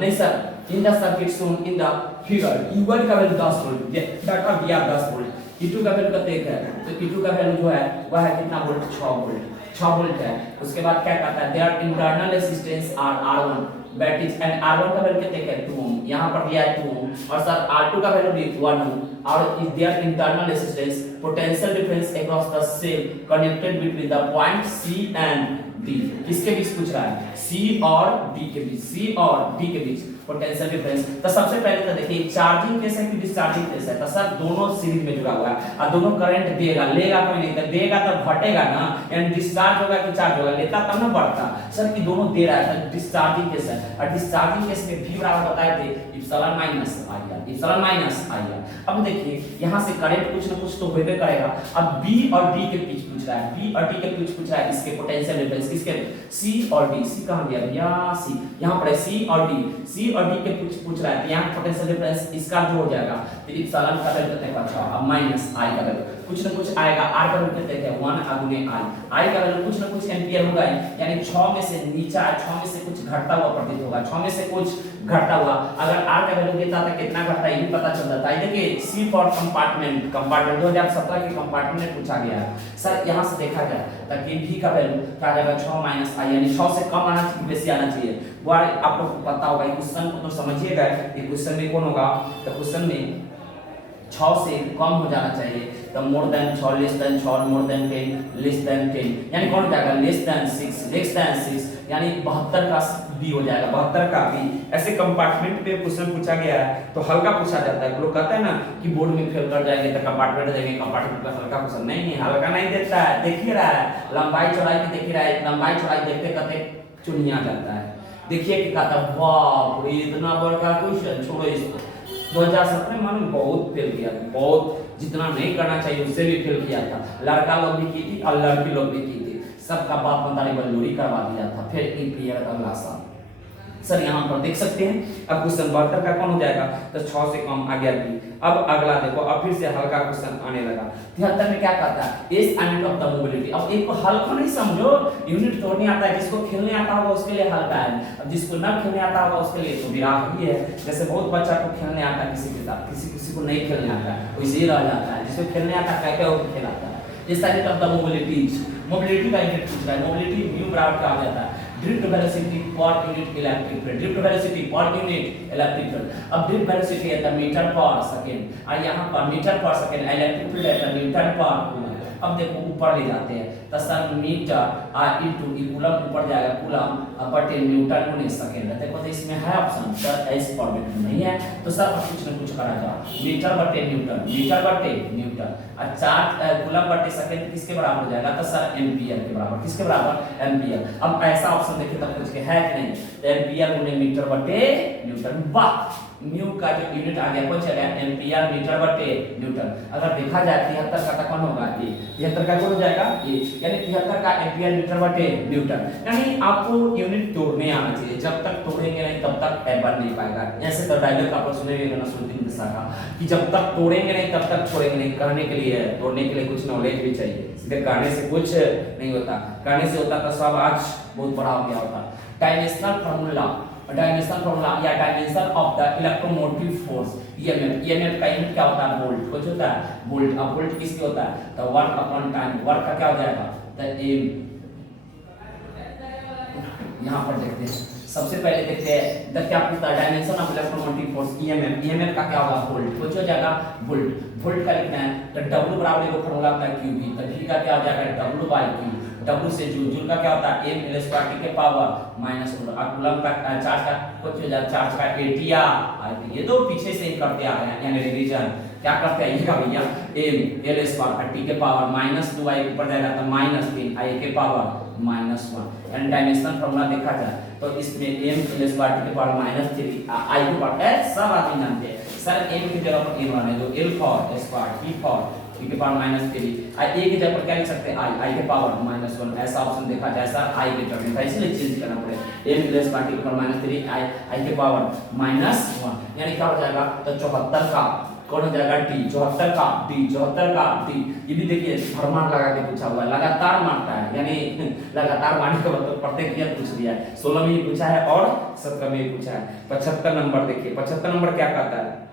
नहीं sir, in the circuit shown in the figure E1 का वैल्यू 10 वोल्ट, डाटा दिया 10 वोल्ट। E2 का वैल्यू कितना है? तो E2 का वैल्यू जो है वह है कितना वोल्ट? 6 वोल्ट, 6 वोल्ट है। उसके बाद क्या कहता है? There internal resistance R R1 that is, and R1 का वैल्यू कितना है? 2 ओम, यहां पर दिया है 2 ओम, और सर R2 का वैल्यू भी 1 ओम, और is there internal resistance potential difference across the cell connected between the point C and D। किसके बीच पूछ रहा है? C और D के बीच, C और D के बीच पोटेंशियल डिफरेंस। तो सबसे पहले तो देखिए चार्जिंग केस है कि डिस्चार्जिंग केस है? तो सर दोनों सीरीज में जुड़ा हुआ है, और दोनों करंट देगा, लेगा कोई नहीं, तो देगा तब घटेगा ना, यानी डिस्चार्ज होगा कि चार्ज होगा, लेता तब ना बढ़ता। सर कि दोनों दे रहा है, तो डिस्चार्जिंग केस है, और डिस्चार्जिंग केस में V बराबर बताए थे epsilon minus IR, epsilon minus IR। अब देखिए यहां से करंट कुछ ना कुछ तो होबे करेगा। अब B और D के बीच पूछ रहा है, B और D के बीच पूछ रहा है, इसके पोटेंशियल डिफरेंस किसके? C और D, C कहां गया भैया? C यहां पर है, C और D, C और D के पूछ रहा है, तो यहां पोटेंशियल डिफरेंस इसका जो हो जाएगा, तो इप्सिलॉन का वैल्यू कितना? अच्छा, अब माइनस I का वैल्यू, कुछ ना कुछ आएगा। आर का वैल्यू कितना है 1 गुने आई का वैल्यू कुछ ना कुछ एम्पियर होगा, यानी 6 में से नीचा 6 में से कुछ घटता हुआ प्रतीत होगा, 6 में से कुछ घटता हुआ। अगर आर का वैल्यू देता था कितना घटता है ये भी पता चल जाता है। देखिए सी फॉर कंपार्टमेंट 2017 के कंपार्टमेंट में पूछा गया है सर, यहां से देखा जाए ताकि भी का वैल्यू क्या आ जाएगा 6 माइनस आई, यानी 6 से कम आना चाहिए बेसी आना चाहिए। वो आप लोग को पता होगा, क्वेश्चन को तो समझिएगा, ये क्वेश्चन में कौन होगा, तो क्वेश्चन में 6 से कम हो जाना चाहिए, तो more than 6, less than 6, more than 10, less than 10, यानी कौन जाएगा लेस देन 6, यानी 72 का बी हो जाएगा, 72 का बी। ऐसे कंपार्टमेंट पे क्वेश्चन पूछा गया है तो हल्का पूछा जाता है। लोग कहते हैं ना कि बोर्ड में फेल कर जाएंगे तो कंपार्टमेंट देंगे, कंपार्टमेंट पे हल्का क्वेश्चन नहीं, हल्का नहीं देता है। देख ही रहा है लंबाई चौड़ाई की, देख ही रहा है लंबाई चौड़ाई देखते कहते चुनिया जाता है। देखिए कि कहता वाह रे इतना बड़ा क्वेश्चन, छोड़ो इसको। 2017 में बहुत फेल किया था, बहुत जितना नहीं करना चाहिए उससे भी फेल किया था। लड़का लोग भी की थी और लड़की लोग भी की थी, सबका बाप मतारी बल्लोरी करवा दिया था। फिर ईपीआर अगला साल सर यहाँ पर देख सकते हैं। अब क्वेश्चन 72 का कौन हो जाएगा, तो 6 से कम आ गया बी। अब अगला देखो, अब फिर से हल्का क्वेश्चन आने लगा। 73 में क्या कहता है इस यूनिट ऑफ द मोबिलिटी। अब एक हल्का नहीं समझो, यूनिट तोड़ने आता है, जिसको खेलने आता होगा उसके लिए हल्का है, अब जिसको ना खेलने आता होगा उसके लिए तो विराट ही है। जैसे बहुत बच्चा को खेलने आता है किसी के साथ, किसी को नहीं खेलने आता है, वैसे ही रह जाता है। जिसको खेलने आता है क्या होकर खेलाता है। इस यूनिट ऑफ द मोबिलिटी का यूनिट पूछ रहा है। मोबिलिटी म्यू बराबर क्या हो जाता है drift velocity per unit electric field, drift velocity per unit electric field. अब ड्रिफ्ट वेलोसिटी है द मीटर पर सेकंड और यहां पर मीटर पर सेकंड, इलेक्ट्रिक फील्ड है द न्यूटन पर कूलम। अब देखो ऊपर ले जाते हैं तो सर मीटर आ इनटू कूलम ऊपर जाएगा, कूलम बटे न्यूटन गुने सेकंड। देखो तो इसमें है ऑप्शन सर इस फॉर्मेट में नहीं है, तो सर अब कुछ न कुछ करा जाओ, मीटर बटे न्यूटन और चार्ज कूलम बटे सेकंड किसके बराबर हो जाएगा, तो सर एम्पियर के बराबर। किसके बराबर एम्पियर। अब ऐसा ऑप्शन देखिए तब कुछ के है कि नहीं, एम्पियर गुने मीटर बटे न्यूटन। वाह म्यू का जो यूनिट आ गया कौन सा गया एम्पियर मीटर बटे न्यूटन। अगर देखा जाए 73 का कौन होगा ये, 73 का कौन हो जाएगा ये, यानी 73 का एम्पियर मीटर बटे न्यूटन। यानी आपको यूनिट तोड़ने आना चाहिए, जब तक तोड़ेंगे नहीं तब तक बन नहीं पाएगा। ऐसे तो डायलॉग आप सुनेंगे ना सुनते का कि जब तक तोड़ेंगे नहीं तब तक छोड़ेंगे नहीं। कहने के लिए तोड़ने के लिए कुछ नॉलेज भी चाहिए, सीधे कहने से कुछ नहीं होता, कहने से होता तो सब आज बहुत बड़ा हो गया होता। डायमेंशनल फार्मूला या dimension of the electromotive force EMF का यूनिट क्या होता है वोल्ट। कुछ होता है वोल्ट। अब वोल्ट किसके होता है तो वर्क अपॉन टाइम। वर्क का क्या हो जाएगा तो एम। यहां पर देखते हैं, सबसे पहले देखते हैं द क्या पूछता है dimension of electromotive force EMF का क्या होगा वोल्ट। कुछ हो जाएगा वोल्ट का लिखना है तो W बराबर एगो फार्मूला होता है क्यू तो V का क्या हो जाएगा W/Q। W से जूल का क्या होता है m l स्क्वायर t के पावर माइनस कूलम का चार्ज का कुछ हो जाएगा चार्ज का AT ये दो पीछे से ही करते आ रहे हैं, यानी रिवीजन क्या करते हैं ये का भैया m l स्क्वायर t के पावर माइनस 2i ऊपर जाएगा तो माइनस 3i के पावर माइनस 1। यानी डायमेंशन फार्मूला देखा जाए तो इसमें m l स्क्वायर t के पावर माइनस 3 i के पावर सब आदमी जानते हैं सर m की जगह पर m आने दो l for square t for e के पावर माइनस 3 आई a की जगह पर क्या लिख सकते हैं i के पावर माइनस 1। ऐसा ऑप्शन देखा जाए सर i के टर्म में था, इसलिए चेंज करना पड़ेगा m प्लस पार्टी के पावर माइनस 3 i के पावर माइनस 1। यानी क्या हो जाएगा तो 74 का कौन हो जाएगा d, 74 का d। ये भी देखिए फरमान लगा के पूछा हुआ है, लगातार मारता है, यानी लगातार मारने का मतलब प्रत्येक यह पूछ दिया है। 16 में ही पूछा है और 17 में ही पूछा है। 75 नंबर देखिए, 75 नंबर क्या कहता है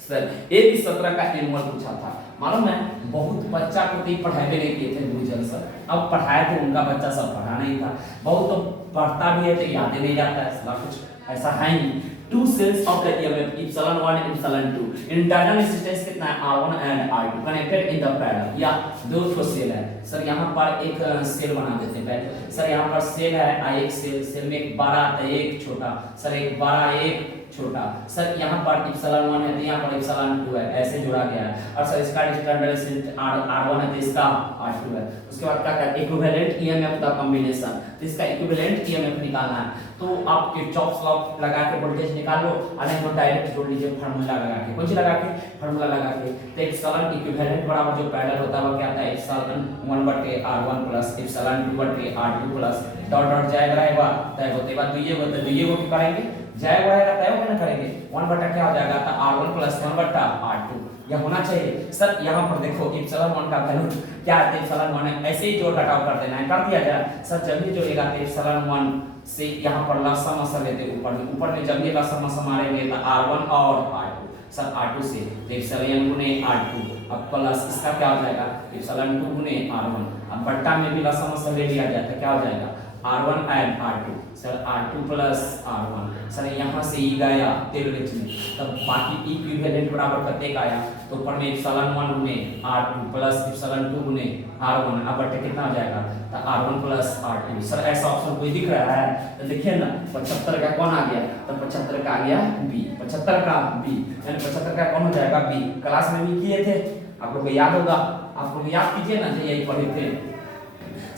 सर ये भी 17 का एनुअल पूछा था। मालूम है बहुत बच्चा को तो पढ़ाए नहीं किए थे गुरुजन सर, अब पढ़ाए तो उनका बच्चा सब पढ़ा नहीं था। बहुत तो पढ़ता भी है तो याद ही नहीं जाता है, सब कुछ ऐसा है ही। Two cells of the EMF epsilon 1 and epsilon 2 internal resistance कितना है R1 and R2 connected in the parallel. या दो ठो सेल है सर, यहाँ पर एक सेल बना देते हैं पहले सर। यहाँ पर सेल है एक सेल में एक बड़ा है एक छोटा सर, एक बड़ा एक छोटा सर। यहाँ पर इप्सिलॉन 1 है तो यहाँ पर इप्सिलॉन 2 है, ऐसे जोड़ा गया है। और सर इसका इंटरनल रेजिस्टेंस R1 है तो इसका R2 है। उसके बाद क्या करते हैं इक्विवेलेंट ईएमएफ का कॉम्बिनेशन, तो इसका इक्विवेलेंट ईएमएफ निकालना है तो आप किरचॉफ लॉ लगा के वोल्टेज निकाल लो, और नहीं तो डायरेक्ट जोड़ लीजिए फार्मूला लगा के। कौन सी लगा के फार्मूला लगा के तो इप्सिलॉन इक्विवेलेंट बराबर जो पैरेलल होता है वो क्या आता है epsilon 1/R1 plus epsilon 2/R2 plus dot dot जाएगा रहेगा तय होते बाद दुइये को क्या करेंगे जाएगा रहेगा तय होगा ना करेंगे 1 बटा क्या हो जाएगा तो R1 प्लस 1/R2 यह होना चाहिए। सर यहाँ पर देखो एप्सिलॉन 1 का वैल्यू क्या है, एप्सिलॉन 1 ऐसे ही जोड़ घटाव कर देना है, कर दिया जाए। सर जब भी जोड़ेगा तो एप्सिलॉन 1 से यहाँ पर लसम असर लेते ऊपर में जब ये लसम असर मारेंगे तो R1 और R2, सर R2 से एप्सिलॉन गुने R2, अब प्लस इसका क्या हो जाएगा एप्सिलॉन 2 गुने R1, अब बट्टा में भी लसम असर ले लिया जाए तो क्या हो जाएगा R1 and R2, sir R2 plus R1, sir यहाँ से ई गया तेल बेच में, तब बाकी इक्विवेलेंट बराबर कते का आया तो ऊपर में एप्सिलॉन 1 गुने R2 प्लस एप्सिलॉन 2 गुने R1, अब बट्टे कितना हो जाएगा तो R1 प्लस R2। सर ऐसा ऑप्शन कोई दिख रहा है तो देखिए ना 75 का कौन आ गया तो 75 का आ गया B, 75 का B यानी 75 का कौन हो जाएगा B। क्लास में भी किए थे आप लोग को याद होगा, आप लोग याद कीजिए ना जो यही पढ़े थे।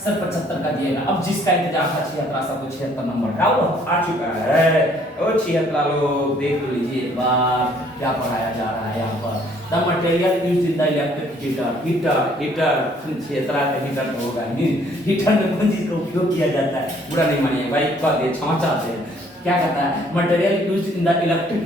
सर 75 का दिएगा, अब जिसका इंतजार था 76 नंबर का वो आ चुका है। ओ 76 लोग देख लीजिए एक बार क्या पढ़ाया जा रहा है यहाँ पर। The material used in the electric heater 76 का हीटर तो होगा ही, हीटर में कौन चीज का उपयोग किया जाता है, बुरा नहीं मानिए भाई, कह दे क्षमा चाहते हैं। क्या कहता है material used in the electric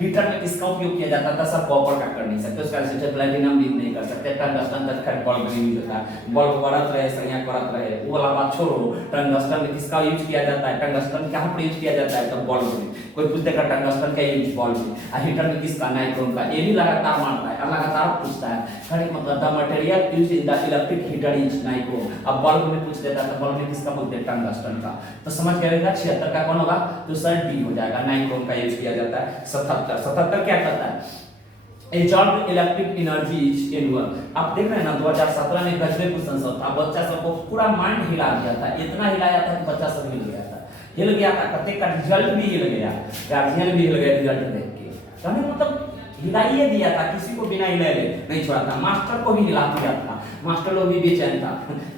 heater में किसका उपयोग किया जाता था, सब कॉपर का कर नहीं सकते, उसका रेजिस्टेंस प्लैटिनम भी नहीं कर सकते, टंगस्टन तक खैर बल्ब में यूज होता है, बल्ब बरत रहे सरिया करत रहे, वो वाला बात छोड़ो। टंगस्टन में किसका यूज किया जाता है, टंगस्टन कहां पर यूज किया जाता है तो बल्ब में, कोई पूछते का टंगस्टन का यूज बल्ब में, और हीटर में किसका नाइट्रोन का, ये भी लगातार मारता है, लगातार पूछता है। खैर मतलब the material used in the electric heater is नाइट्रोन, अब बल्ब में पूछ देता है तो बल्ब में किसका बोलते हैं टंगस्टन का, तो समझ गए 76 का कौन होगा तो सर डी हो जाएगा, नाइट्रोन का यूज किया जाता है। 77 क्या करता है absorb electric energy is annual. आप देख रहे हैं ना 2017 में गजबे क्वेश्चन सब था, बच्चा सबको पूरा माइंड हिला दिया था, इतना हिलाया था कि बच्चा सब हिल गया था, कते का रिजल्ट भी हिल गया, गार्जियन भी हिल गया रिजल्ट देख के, कहने मतलब हिलाइए दिया था, किसी को बिना हिले नहीं छोड़ा था, मास्टर को भी हिला दिया था, मास्टर लोग भी बेचैन था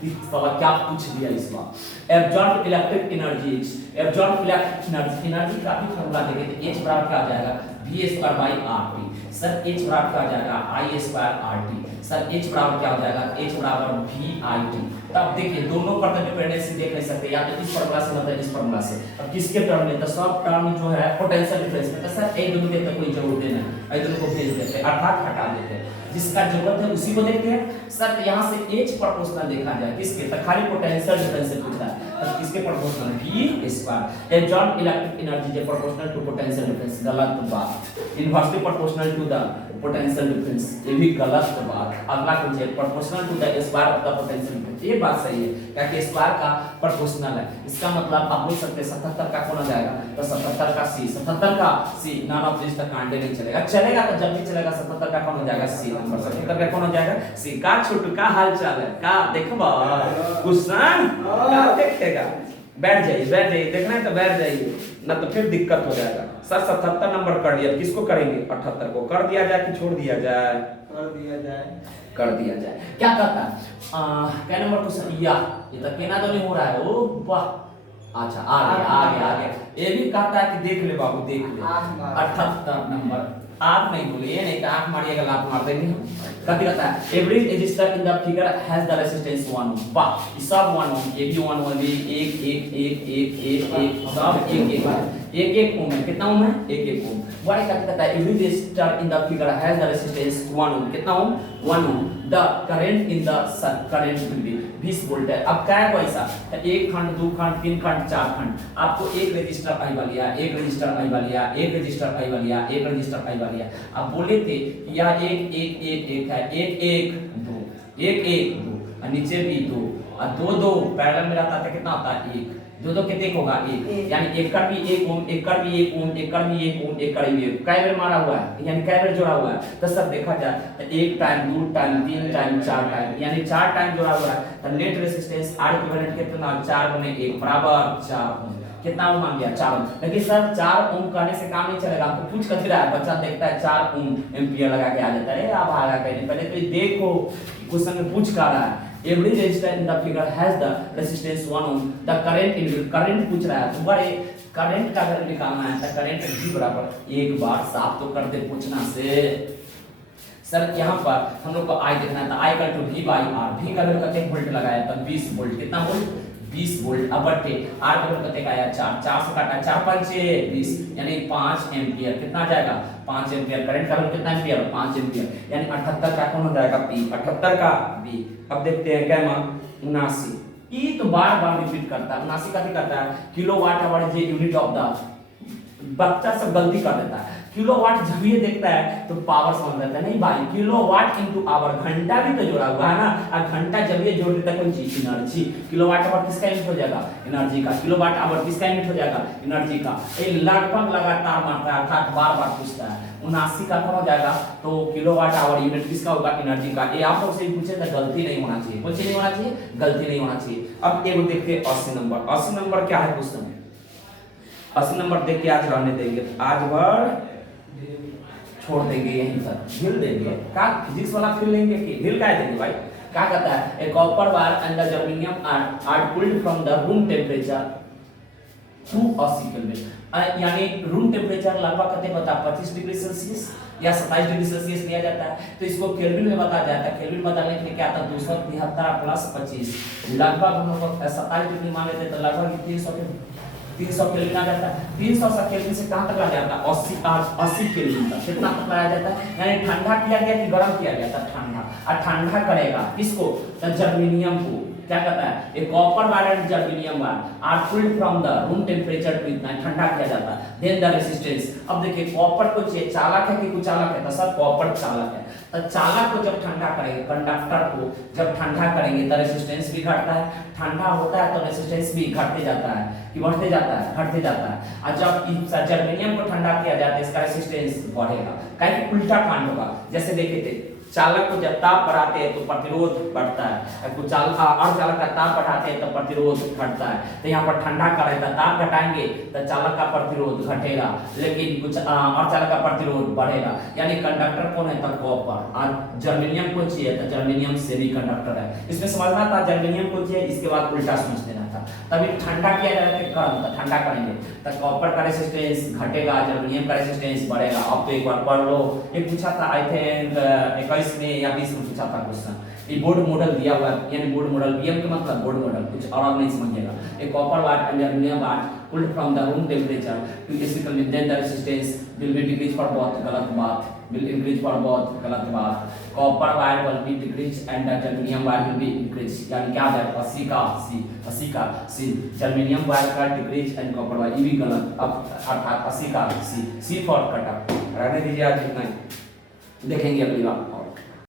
इस सवाल क्या पूछ दिया इस बार। Absorb electric energy, absorb electric energy का भी फॉर्मूला देंगे तो H बराबर क्या आ जाएगा V²/RT, सर H बराबर क्या आ जाएगा I²RT, सर H बराबर क्या हो जाएगा H बराबर VIT। तब देखिए दोनों पर तो डिपेंडेंसी देख नहीं सकते, या तो इस फार्मूला से मतलब इस फार्मूला से, अब किसके टर्म में तो सब टर्म जो है पोटेंशियल डिफरेंस में, तो सर ए दोनों के तो कोई जरूरत नहीं है, ए दोनों को भेज देते हैं अर्थात हटा देते हैं, जिसका जरूरत है उसी को देखते हैं। सर यहाँ से H प्रोपोर्शनल देखा जाए किसके, तो खाली पोटेंशियल डिफरेंस से पूछा है, तो किसके proportional V²। Absorb electric energy जे प्रोपोर्शनल टू पोटेंशियल डिफरेंस, गलत बात। Inversely proportional to the potential difference, ये भी गलत बात। अगला क्वेश्चन है proportional to the square of the potential difference, ये बात सही है क्योंकि स्क्वायर का प्रोपोर्शनल है, इसका मतलब आप बोल सकते हैं 77 का कौन आ जाएगा तो 77 का C, 77 का C, नॉन ऑफ दिस तक कांटे नहीं चलेगा, चलेगा तो जब भी चलेगा 77 का कौन हो जाएगा C नंबर, 77 का कौन हो जाएगा C। का छोटू का हाल चाल है का देखबा कुशन का देखेगा, बैठ जाइए देखना है तो बैठ जाइए, ना तो फिर दिक्कत हो जाएगा। सर 77 नंबर कर दिया, किसको करेंगे 78 को कर दिया जाए कि छोड़ दिया जाए, कर दिया जाए। क्या कहता है क्या नंबर क्वेश्चन, ये तो कहना तो नहीं हो रहा है, ओ वाह अच्छा आ गया ये भी कहता है कि देख ले बाबू देख ले 78 नंबर, आप नहीं बोले ये नहीं, आंख मारिएगा लात मार देंगे हम। कथी कहता है every resistor in the figure has the resistance 1 ओम, वाह सब 1 ओम, ये भी 1 ओम, एक सब एक ओम है, कितना ओम है एक ओम। व्हाट कहता है every resistor in the figure has the resistance 1 ohm, कितना ohm 1 ohm. The current in the current will be 20 volt है। अब क्या है वैसा एक खंड दो खंड तीन खंड चार खंड, आपको एक रजिस्टर आई वाली है, एक रजिस्टर आई वाली है, एक रजिस्टर आई वाली है, एक रजिस्टर आई वाली है। अब बोले थे यह एक एक एक एक है, एक एक दो, एक एक दो और नीचे भी दो और दो दो पैरेलल में रहता है कितना होता है एक, दो दो कितने होगा एक, यानी एक कर भी एक ओम, एक कर भी एक ओम, एक कर भी एक ओम, एक कर भी एक, कई बार मारा हुआ है यानी कई बार जोड़ा हुआ है। तो सब देखा जाए तो एक टाइम दो टाइम तीन टाइम चार टाइम, यानी चार टाइम जोड़ा हुआ है, तो नेट रेजिस्टेंस R इक्विवेलेंट कितना 4 × 1 बराबर 4 ओम, कितना ओम आ गया 4 ओम। लेकिन सर 4 ओम कहने से काम नहीं चलेगा, आपको पूछ कर रहा है बच्चा देखता है 4 ओम एम्पियर लगा के आ जाता है, अब आएगा कहने पहले तो देखो क्वेश्चन में पूछ कर रहा है every resistor in the figure has the resistance 1 ohm, the current in current पूछ रहा है तो बड़े करंट का अगर निकालना है तो करंट V बराबर एक बार साफ तो कर दे पूछना से। सर यहाँ पर हम लोग को I देखना है तो I equal to V by R, V का वैल्यू कितना वोल्ट लगाया तो 20 वोल्ट, कितना वोल्ट 20 वोल्ट अब बटे आर का वैल्यू कितने का आया 4 से काटा 4 5 20 यानी 5 एम्पियर कितना जाएगा 5 एम्पियर करंट का वैल्यू कितना एम्पियर 5 एम्पियर यानी 78 का कौन हो जाएगा पी 78 का बी। अब देखते हैं क्या मान 79 ये तो बार बार रिपीट करता है 79 का भी करता है kilowatt hour is unit of the बच्चा सब गलती कर देता है किलोवाट जब ये देखता है तो पावर समझ लेता है नहीं भाई किलोवाट इनटू आवर घंटा भी तो जोड़ा हुआ है ना और घंटा जब ये जोड़ देता है कौन चीज एनर्जी किलोवाट आवर किसका यूनिट हो जाएगा एनर्जी का किलोवाट आवर किसका यूनिट हो जाएगा एनर्जी का ये लगभग लगातार मारता है अर्थात बार बार पूछता है 79 का कौन हो जाएगा तो किलोवाट आवर यूनिट किसका होगा एनर्जी का ये आप लोग से पूछे तो गलती नहीं होना चाहिए कुछ नहीं होना चाहिए गलती नहीं होना चाहिए। अब एक देखते हैं 80 नंबर क्या है क्वेश्चन 80 नंबर देख के आज रहने देंगे आज भर छोड़ देंगे यहीं तक हिल देंगे का फिजिक्स वाला फिल लेंगे कि हिल का देंगे भाई क्या कहता है a copper wire and the germanium are cooled from the room temperature to 80 kelvin यानी रूम टेंपरेचर लगभग कितने बता 25 डिग्री सेल्सियस या 27 डिग्री सेल्सियस लिया जाता है तो इसको केल्विन में बताया जाता है केल्विन बदलने के लिए क्या आता 273 प्लस 25 लगभग हम लोग 27 डिग्री मान लेते तो लगभग 300 केल्विन आ जाता है 300 केल्विन से कहां तक आ जाता है 80 केल्विन तक कितना तक लाया जाता है यानी ठंडा किया गया कि गर्म किया गया था ठंडा और ठंडा करेगा किसको जर्मेनियम को क्या कहता है a copper wire and germanium wire are cooled from the room temperature to इतना ठंडा किया जाता है देन द रेजिस्टेंस। अब देखिए कॉपर को चालक है कि कुचालक है तो सर कॉपर चालक है तो चालक को जब ठंडा करेंगे कंडक्टर को जब ठंडा करेंगे तो रेजिस्टेंस भी घटता है ठंडा होता है तो रेजिस्टेंस भी घटते जाता है कि बढ़ते जाता है घटते जाता है और जब जर्मेनियम को ठंडा किया जाता है इसका रेजिस्टेंस बढ़ेगा कहीं उल्टा कांड होगा जैसे देखे थे चालक को जब ताप बढ़ाते हैं तो प्रतिरोध बढ़ता है कुछ चालक का ताप बढ़ाते हैं तो प्रतिरोध घटता है तो यहाँ पर ठंडा करें तो ताप घटाएंगे तो चालक का प्रतिरोध घटेगा लेकिन कुछ और चालक का प्रतिरोध बढ़ेगा यानी कंडक्टर कौन है तो कॉपर और जर्मेनियम को चाहिए तो जर्मेनियम सेमीकंडक्टर है इसमें समझना था जर्मेनियम को चाहिए इसके बाद उल्टा समझ लेना था तभी ठंडा किया जाएगा कि गर्म तो ठंडा करेंगे तो कॉपर का रेजिस्टेंस घटेगा जर्मेनियम का रेजिस्टेंस बढ़ेगा। अब तो एक बार पढ़ लो ये पूछा था आई थिंक 21 में या 20 में पूछा था क्वेश्चन ये बोर्ड मॉडल दिया हुआ है यानी बोर्ड मॉडल बीएम का मतलब बोर्ड मॉडल कुछ और नहीं समझिएगा a copper wire and germanium wire cooled from the room temperature to equal with then the resistance will be decrease for both गलत बात will increase for both गलत बात copper wire will be decrease and the germanium wire will be increase यानी क्या है 80 का सी जर्मेनियम वायर का डिक्रीज एंड कॉपर वायर ये भी गलत अब अर्थात 80 का सी फॉर कट रहने दीजिए आज इतना ही देखेंगे अगली बार और